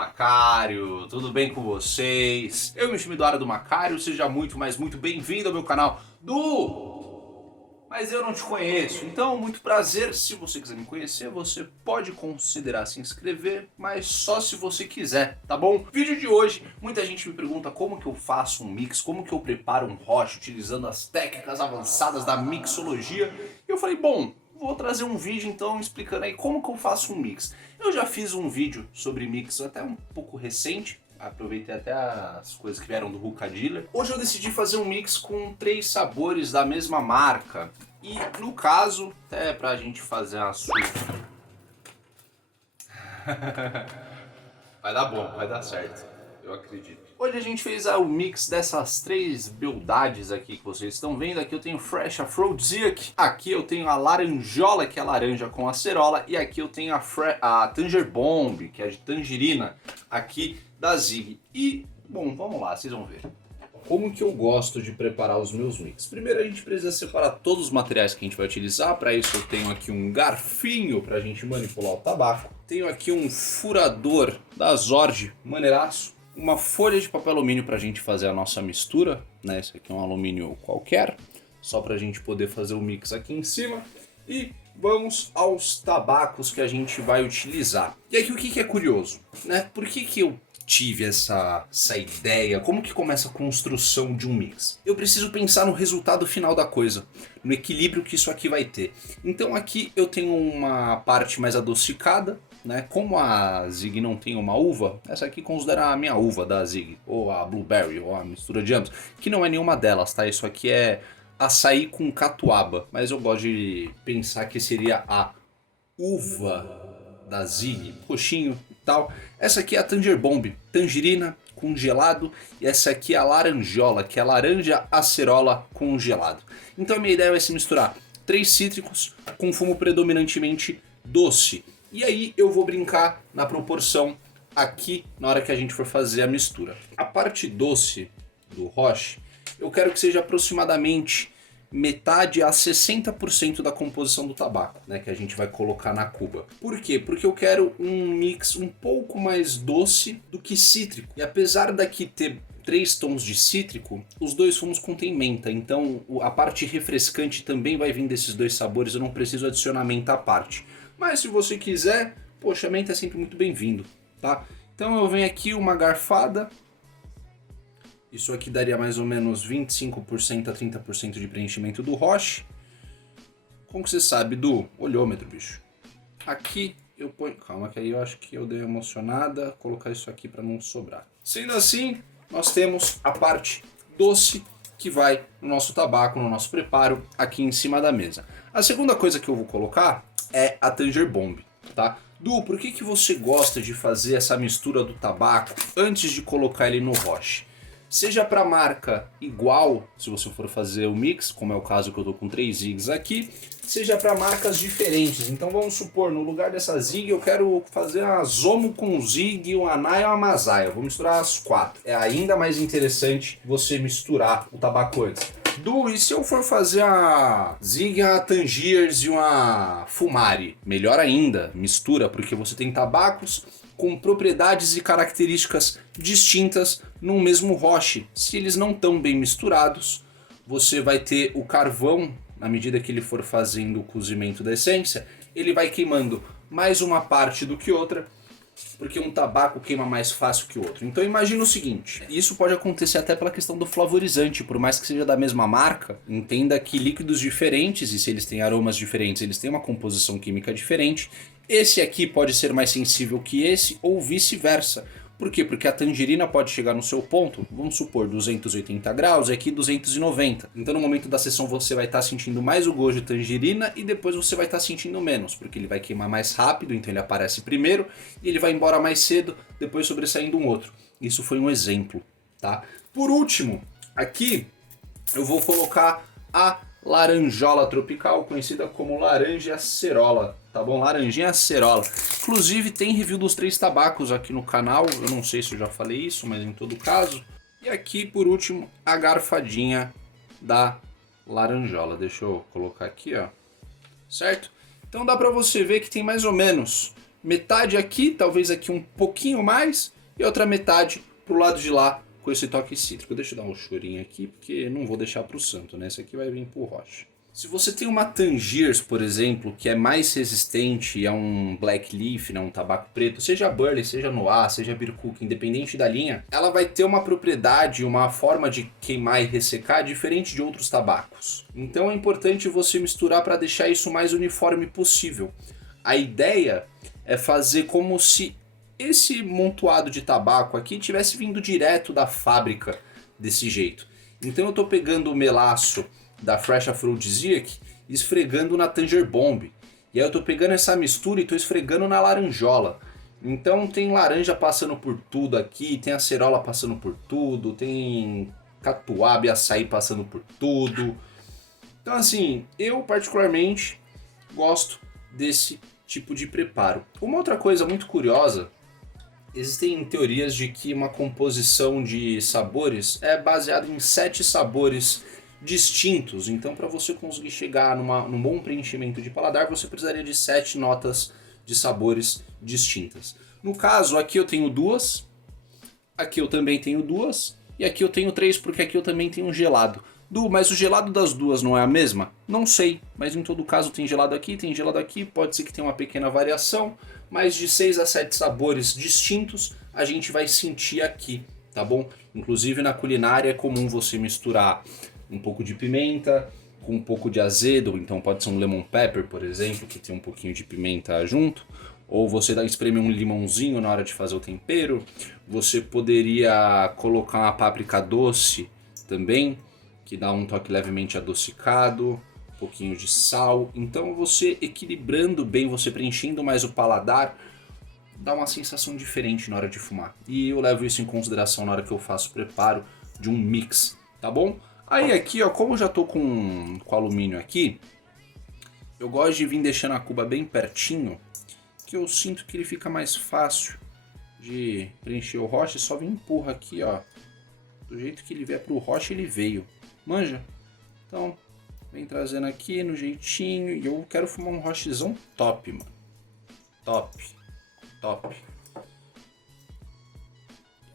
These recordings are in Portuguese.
Macário, tudo bem com vocês? Eu me chamo Eduardo do Macário, seja muito, mas muito bem-vindo ao meu canal Mas eu não te conheço, então muito prazer. Se você quiser me conhecer, você pode considerar se inscrever, mas só se você quiser, tá bom? Vídeo de hoje, muita gente me pergunta como que eu faço um mix, como que eu preparo um roche utilizando as técnicas avançadas da mixologia. E eu falei, bom, vou trazer um vídeo então explicando aí como que eu faço um mix. Eu já fiz um vídeo sobre mix até um pouco recente, aproveitei até as coisas que vieram do Hookah Dealer. Hoje eu decidi fazer um mix com 3 sabores da mesma marca. E no caso, até pra gente fazer uma surra. Vai dar bom, vai dar certo, eu acredito. Hoje a gente fez o mix dessas 3 beldades aqui que vocês estão vendo. Aqui eu tenho Fresh Aphrodisiac, aqui eu tenho a Laranjola, que é laranja com acerola, e aqui eu tenho a Tanger Bomb, que é de tangerina, aqui da Zig. E, bom, vamos lá, vocês vão ver. Como que eu gosto de preparar os meus mix? Primeiro a gente precisa separar todos os materiais que a gente vai utilizar. Para isso eu tenho aqui um garfinho para a gente manipular o tabaco. Tenho aqui um furador da Zord, maneiraço. Uma folha de papel alumínio para a gente fazer a nossa mistura, né? Esse aqui é um alumínio qualquer, só para a gente poder fazer o mix aqui em cima. E vamos aos tabacos que a gente vai utilizar. E aqui o que é curioso, né? Por que eu tive essa ideia? Como que começa a construção de um mix? Eu preciso pensar no resultado final da coisa, no equilíbrio que isso aqui vai ter. Então aqui eu tenho uma parte mais adocicada, né? Como a Zig não tem uma uva, essa aqui considera a minha uva da Zig, ou a Blueberry, ou a mistura de ambos, que não é nenhuma delas, tá? Isso aqui é açaí com catuaba, mas eu gosto de pensar que seria a uva da Zig, roxinho e tal. Essa aqui é a Tanger Bomb, tangerina com gelado, e essa aqui é a Laranjola, que é laranja acerola com gelado. Então a minha ideia vai ser misturar 3 cítricos com fumo predominantemente doce. E aí eu vou brincar na proporção aqui na hora que a gente for fazer a mistura. A parte doce do roche, eu quero que seja aproximadamente metade a 60% da composição do tabaco, né, que a gente vai colocar na cuba. Por quê? Porque eu quero um mix um pouco mais doce do que cítrico. E apesar daqui ter 3 tons de cítrico, os 2 fumos contêm menta, então a parte refrescante também vai vir desses 2 sabores, eu não preciso adicionar menta à parte. Mas se você quiser, poxa, a menta é sempre muito bem-vindo, tá? Então eu venho aqui uma garfada. Isso aqui daria mais ou menos 25% a 30% de preenchimento do roche. Como que você sabe do olhômetro, bicho? Aqui eu ponho... Calma que aí eu acho que eu dei uma emocionada. Vou colocar isso aqui para não sobrar. Sendo assim, nós temos a parte doce que vai no nosso tabaco, no nosso preparo, aqui em cima da mesa. A segunda coisa que eu vou colocar é a Tanger Bomb, tá? Du, por que você gosta de fazer essa mistura do tabaco antes de colocar ele no roche? Seja para marca igual, se você for fazer o mix, como é o caso que eu tô com 3 Zigs aqui, seja para marcas diferentes. Então vamos supor, no lugar dessa Zig eu quero fazer uma Zomo com Zig, uma Anai e uma Masai. Eu vou misturar as 4. É ainda mais interessante você misturar o tabaco antes. Du, e se eu for fazer a Zig, a Tangiers e uma Fumari? Melhor ainda, mistura, porque você tem tabacos com propriedades e características distintas num mesmo roche. Se eles não estão bem misturados, você vai ter o carvão, na medida que ele for fazendo o cozimento da essência, ele vai queimando mais uma parte do que outra, porque um tabaco queima mais fácil que o outro. Então imagina o seguinte, isso pode acontecer até pela questão do flavorizante, por mais que seja da mesma marca, entenda que líquidos diferentes, e se eles têm aromas diferentes, eles têm uma composição química diferente. Esse aqui pode ser mais sensível que esse, ou vice-versa. Por quê? Porque a tangerina pode chegar no seu ponto, vamos supor, 280 graus, e aqui 290. Então no momento da sessão você vai estar sentindo mais o gosto de tangerina e depois você vai estar sentindo menos, porque ele vai queimar mais rápido, então ele aparece primeiro, e ele vai embora mais cedo, depois sobressaindo um outro. Isso foi um exemplo, tá? Por último, aqui eu vou colocar a Laranjola tropical, conhecida como laranja acerola, tá bom? Laranjinha acerola. Inclusive tem review dos 3 tabacos aqui no canal, eu não sei se eu já falei isso, mas em todo caso. E aqui por último a garfadinha da Laranjola, deixa eu colocar aqui, ó, certo? Então dá pra você ver que tem mais ou menos metade aqui, talvez aqui um pouquinho mais, e outra metade pro lado de lá com esse toque cítrico. Deixa eu dar um chorinho aqui, porque não vou deixar pro santo, né? Esse aqui vai vir pro rocha. Se você tem uma Tangiers, por exemplo, que é mais resistente a um Black Leaf, né, um tabaco preto, seja Burley, seja Noir, seja Birkuk, independente da linha, ela vai ter uma propriedade, uma forma de queimar e ressecar diferente de outros tabacos. Então é importante você misturar para deixar isso o mais uniforme possível. A ideia é fazer como se esse montoado de tabaco aqui tivesse vindo direto da fábrica desse jeito. Então eu estou pegando o melaço da Fresh Aphrodisiac esfregando na Tanger Bomb. E aí eu tô pegando essa mistura e tô esfregando na laranjola. Então tem laranja passando por tudo aqui, tem acerola passando por tudo, tem catuaba e açaí passando por tudo. Então assim, eu particularmente gosto desse tipo de preparo. Uma outra coisa muito curiosa, existem teorias de que uma composição de sabores é baseada em 7 sabores distintos. Então, para você conseguir chegar num bom preenchimento de paladar, você precisaria de 7 notas de sabores distintas. No caso, aqui eu tenho 2, aqui eu também tenho 2, e aqui eu tenho 3 porque aqui eu também tenho um gelado. Mas o gelado das duas não é a mesma? Não sei, mas em todo caso tem gelado aqui, pode ser que tenha uma pequena variação, mas de 6 a 7 sabores distintos a gente vai sentir aqui, tá bom? Inclusive na culinária é comum você misturar um pouco de pimenta com um pouco de azedo, então pode ser um lemon pepper, por exemplo, que tem um pouquinho de pimenta junto, ou você espremer um limãozinho na hora de fazer o tempero. Você poderia colocar uma páprica doce também, que dá um toque levemente adocicado, um pouquinho de sal. Então você equilibrando bem, você preenchendo mais o paladar, dá uma sensação diferente na hora de fumar. E eu levo isso em consideração na hora que eu faço o preparo de um mix, tá bom? Aí aqui, ó, como eu já tô com alumínio aqui, eu gosto de vir deixando a cuba bem pertinho, que eu sinto que ele fica mais fácil de preencher o roche. Só vem empurra aqui, ó, do jeito que ele vier pro roche ele veio, manja? Então, vem trazendo aqui no jeitinho, e eu quero fumar um rochezão top, mano, top.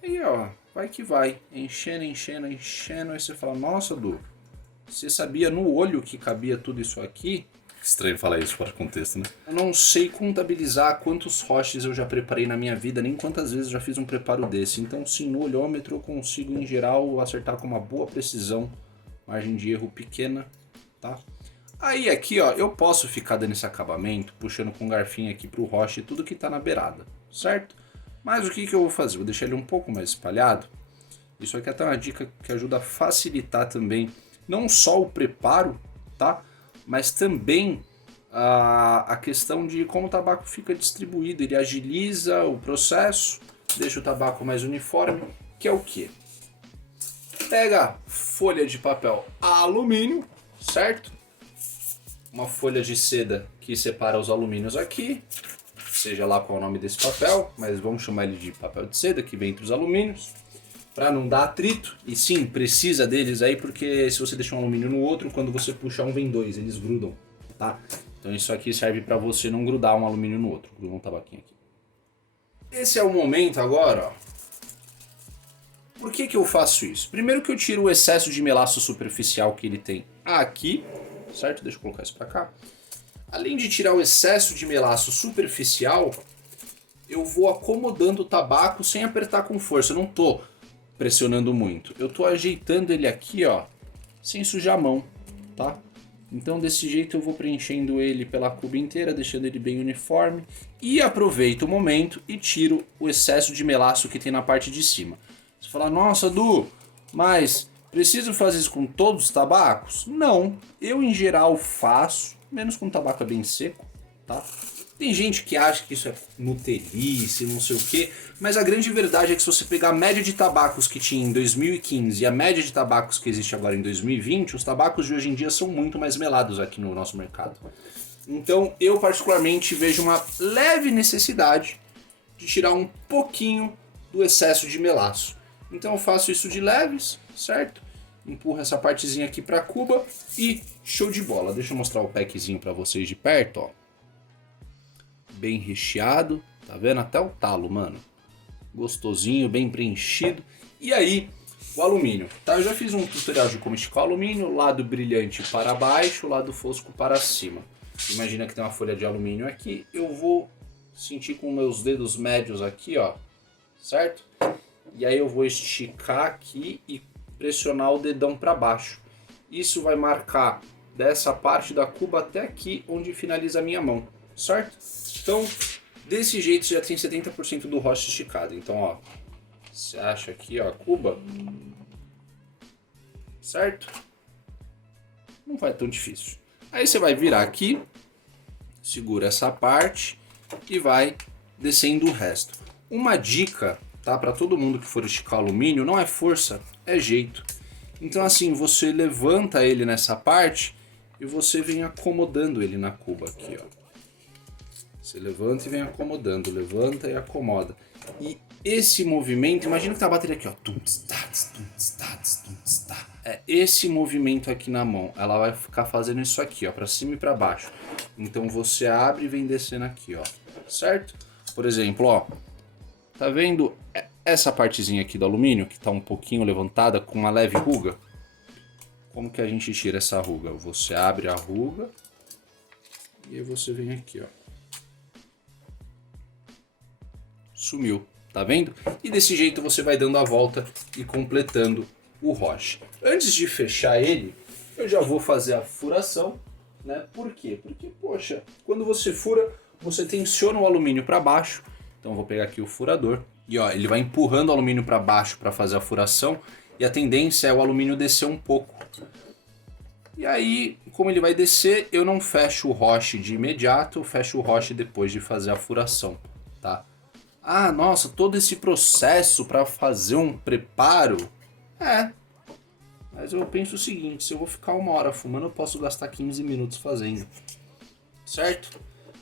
E aí, ó, vai que vai, enchendo, aí você fala, nossa, Du, você sabia no olho que cabia tudo isso aqui? Estranho falar isso fora de contexto, né? Eu não sei contabilizar quantos roches eu já preparei na minha vida, nem quantas vezes eu já fiz um preparo desse. Então, sim, no olhômetro eu consigo, em geral, acertar com uma boa precisão, margem de erro pequena, tá? Aí aqui, ó, eu posso ficar dando esse acabamento, puxando com um garfinho aqui pro roche tudo que tá na beirada, certo? Mas o que eu vou fazer? Vou deixar ele um pouco mais espalhado. Isso aqui é até uma dica que ajuda a facilitar também, não só o preparo, tá? Mas também a questão de como o tabaco fica distribuído. Ele agiliza o processo, deixa o tabaco mais uniforme, que é o quê? Pega folha de papel alumínio, certo? Uma folha de seda que separa os alumínios aqui, seja lá qual é o nome desse papel, mas vamos chamar ele de papel de seda, que vem entre os alumínios, para não dar atrito. E sim, precisa deles aí, porque se você deixar um alumínio no outro, quando você puxa um vem dois, eles grudam, tá? Então isso aqui serve para você não grudar um alumínio no outro. Gruda um tabaquinho aqui. Esse é o momento agora, ó. Por que eu faço isso? Primeiro que eu tiro o excesso de melaço superficial que ele tem aqui, certo? Deixa eu colocar isso para cá. Além de tirar o excesso de melaço superficial, eu vou acomodando o tabaco sem apertar com força. Eu não tô pressionando muito. Eu tô ajeitando ele aqui, ó, sem sujar a mão, tá? Então desse jeito eu vou preenchendo ele pela cuba inteira, deixando ele bem uniforme. E aproveito o momento e tiro o excesso de melaço que tem na parte de cima. Você fala, nossa, Du, mas preciso fazer isso com todos os tabacos? Não, eu em geral faço, menos com tabaco bem seco, tá? Tem gente que acha que isso é nutelice, não sei o que, mas a grande verdade é que se você pegar a média de tabacos que tinha em 2015 e a média de tabacos que existe agora em 2020, os tabacos de hoje em dia são muito mais melados aqui no nosso mercado. Então eu particularmente vejo uma leve necessidade de tirar um pouquinho do excesso de melaço. Então eu faço isso de leves, certo? Empurro essa partezinha aqui para a cuba e show de bola. Deixa eu mostrar o packzinho para vocês de perto, ó. bem recheado, tá vendo? Até o talo, mano. Gostosinho, bem preenchido. E aí, o alumínio. Tá, eu já fiz um tutorial de como esticar o alumínio, lado brilhante para baixo, lado fosco para cima. Imagina que tem uma folha de alumínio aqui, eu vou sentir com meus dedos médios aqui, ó, certo? E aí eu vou esticar aqui e pressionar o dedão para baixo. Isso vai marcar dessa parte da cuba até aqui, onde finaliza a minha mão, certo? Então, desse jeito você já tem 70% do rosto esticado. Então, ó, você acha aqui, ó, a cuba, certo? Não vai tão difícil. Aí você vai virar aqui, segura essa parte e vai descendo o resto. Uma dica, tá, para todo mundo que for esticar alumínio, não é força, é jeito. Então assim, você levanta ele nessa parte e você vem acomodando ele na cuba aqui, ó. Você levanta e vem acomodando, levanta e acomoda. E esse movimento, imagina que tá a bateria aqui, ó. É esse movimento aqui na mão. Ela vai ficar fazendo isso aqui, ó, pra cima e pra baixo. Então você abre e vem descendo aqui, ó. Certo? Por exemplo, ó. Tá vendo essa partezinha aqui do alumínio, que tá um pouquinho levantada com uma leve ruga? Como que a gente tira essa ruga? Você abre a ruga e aí você vem aqui, ó. Sumiu, tá vendo? E desse jeito você vai dando a volta e completando o roche. Antes de fechar ele, eu já vou fazer a furação, né? Por quê? Porque, poxa, quando você fura, você tensiona o alumínio para baixo. Então eu vou pegar aqui o furador e ó, ele vai empurrando o alumínio para baixo para fazer a furação e a tendência é o alumínio descer um pouco. E aí, como ele vai descer, eu não fecho o roche de imediato, eu fecho o roche depois de fazer a furação, tá? Ah, nossa, todo esse processo para fazer um preparo? É, mas eu penso o seguinte, se eu vou ficar 1 hora fumando, eu posso gastar 15 minutos fazendo, certo?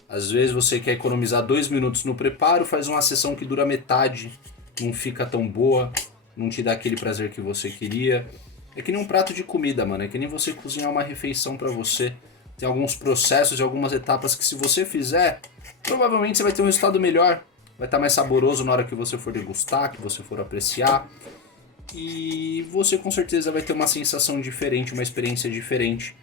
Às vezes você quer economizar 2 minutos no preparo, faz uma sessão que dura metade, não fica tão boa, não te dá aquele prazer que você queria. É que nem um prato de comida, mano, é que nem você cozinhar uma refeição pra você. Tem alguns processos e algumas etapas que se você fizer, provavelmente você vai ter um resultado melhor. Vai estar mais saboroso na hora que você for degustar, que você for apreciar. E você com certeza vai ter uma sensação diferente, uma experiência diferente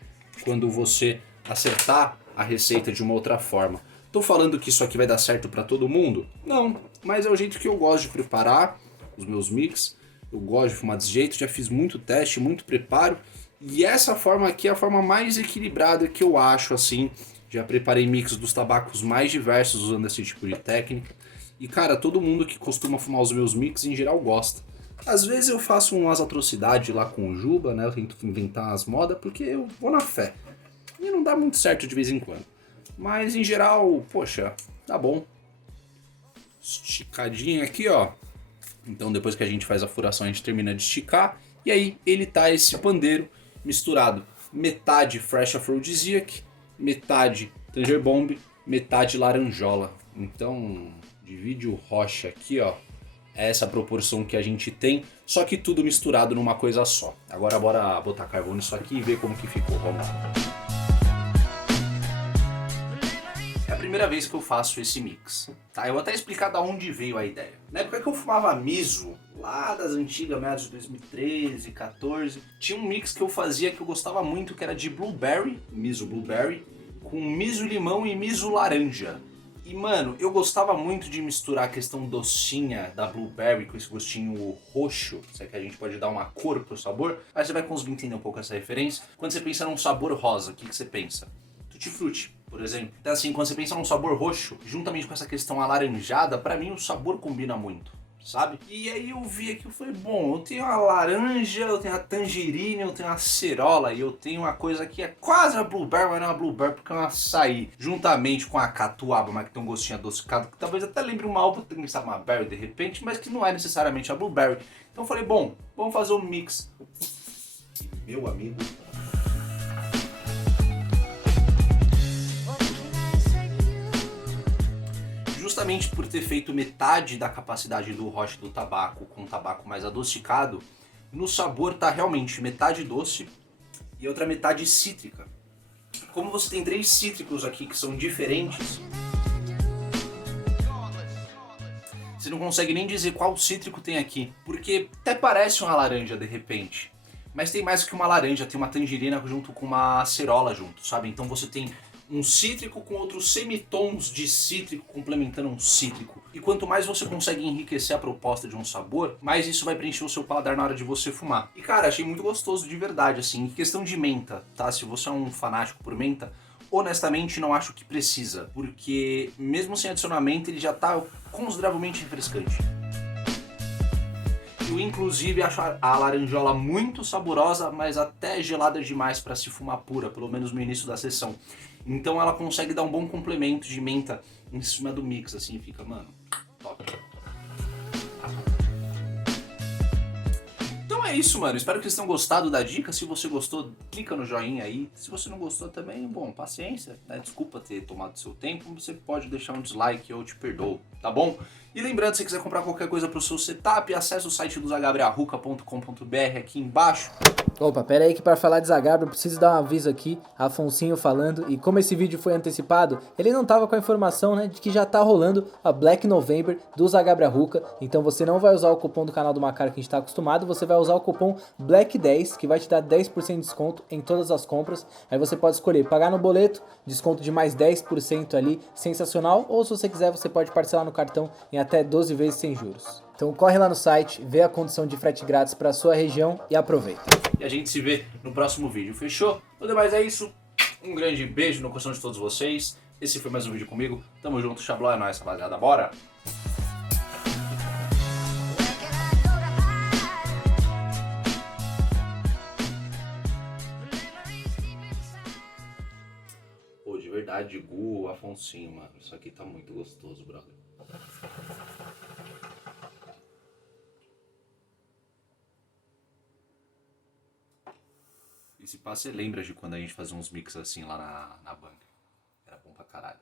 quando você acertar a receita de uma outra forma. Tô falando que isso aqui vai dar certo para todo mundo? Não, mas é o jeito que eu gosto de preparar os meus mix. Eu gosto de fumar desse jeito, já fiz muito teste, muito preparo. E essa forma aqui é a forma mais equilibrada que eu acho, assim. Já preparei mix dos tabacos mais diversos usando esse tipo de técnica. E cara, todo mundo que costuma fumar os meus mix em geral gosta. Às vezes eu faço umas atrocidades lá com o Juba, né? Eu tento inventar umas modas porque eu vou na fé. E não dá muito certo de vez em quando. Mas em geral, poxa, tá bom. Esticadinho aqui, ó. Então depois que a gente faz a furação, a gente termina de esticar. E aí ele tá esse pandeiro misturado. Metade Fresh Aphrodisiac, metade Tanger Bomb, metade Laranjola. Então divide o roche aqui, ó. É essa proporção que a gente tem, só que tudo misturado numa coisa só. Agora bora botar carvão nisso aqui e ver como que ficou. Vamos lá. É a primeira vez que eu faço esse mix, tá? Eu vou até explicar da onde veio a ideia. Na época que eu fumava miso, lá das antigas, meados de 2013, 14, tinha um mix que eu fazia que eu gostava muito, que era de blueberry, miso blueberry, com miso limão e miso laranja. E mano, eu gostava muito de misturar a questão docinha da blueberry com esse gostinho roxo, se é que a gente pode dar uma cor pro sabor. Aí você vai conseguir entender um pouco essa referência. Quando você pensa num sabor rosa, o que você pensa? Tutti-frutti, por exemplo. Então assim, quando você pensa num sabor roxo, juntamente com essa questão alaranjada, pra mim o sabor combina muito, sabe? E aí eu vi aqui, eu falei, bom, eu tenho a laranja, eu tenho a tangerina, eu tenho a acerola e eu tenho uma coisa que é quase a blueberry, mas não é uma blueberry porque é um açaí, juntamente com a catuaba, mas que tem um gostinho adocicado, que talvez até lembre uma alva, tem que uma berry de repente, mas que não é necessariamente a blueberry. Então eu falei, bom, vamos fazer um mix. Meu amigo... Justamente por ter feito metade da capacidade do roche do tabaco com tabaco mais adocicado, no sabor tá realmente metade doce e outra metade cítrica. Como você tem 3 cítricos aqui que são diferentes, Você não consegue nem dizer qual cítrico tem aqui, porque até parece uma laranja de repente. Mas tem mais que uma laranja, tem uma tangerina junto com uma acerola junto, sabe? Então você tem um cítrico com outros semitons de cítrico complementando um cítrico. E quanto mais você consegue enriquecer a proposta de um sabor, mais isso vai preencher o seu paladar na hora de você fumar. E cara, achei muito gostoso de verdade, assim. Em questão de menta, tá? Se você é um fanático por menta, honestamente não acho que precisa, porque mesmo sem adicionar menta ele já tá consideravelmente refrescante. Eu inclusive acho a laranjola muito saborosa, mas até gelada demais para se fumar pura, pelo menos no início da sessão. Então ela consegue dar um bom complemento de menta em cima do mix, assim, fica, mano, top. Então é isso, mano. Espero que vocês tenham gostado da dica. Se você gostou, clica no joinha aí. Se você não gostou também, bom, paciência, né? Desculpa ter tomado seu tempo. Você pode deixar um dislike, eu te perdoo, tá bom? E lembrando, se você quiser comprar qualquer coisa pro seu setup, acesse o site do zagabriarruca.com.br aqui embaixo. Opa, pera aí que para falar de Zagabra eu preciso dar um aviso aqui, Afonsinho falando, e como esse vídeo foi antecipado, ele não tava com a informação, né, de que já tá rolando a Black November do Zagabra Ruca, então você não vai usar o cupom do canal do Macaro que a gente tá acostumado, você vai usar o cupom BLACK10, que vai te dar 10% de desconto em todas as compras, aí você pode escolher pagar no boleto, desconto de mais 10% ali, sensacional, ou se você quiser você pode parcelar no cartão em até 12 vezes sem juros. Então corre lá no site, vê a condição de frete grátis para sua região e aproveita. E a gente se vê no próximo vídeo, fechou? No demais é isso. Um grande beijo no coração de todos vocês. Esse foi mais um vídeo comigo. Tamo junto, Xabló, é nóis, rapaziada. Bora! Pô, de verdade, Gu, Afonsinho, mano. Isso aqui tá muito gostoso, brother. E se pá, você lembra de quando a gente fazia uns mix assim lá na banca. Era bom pra caralho.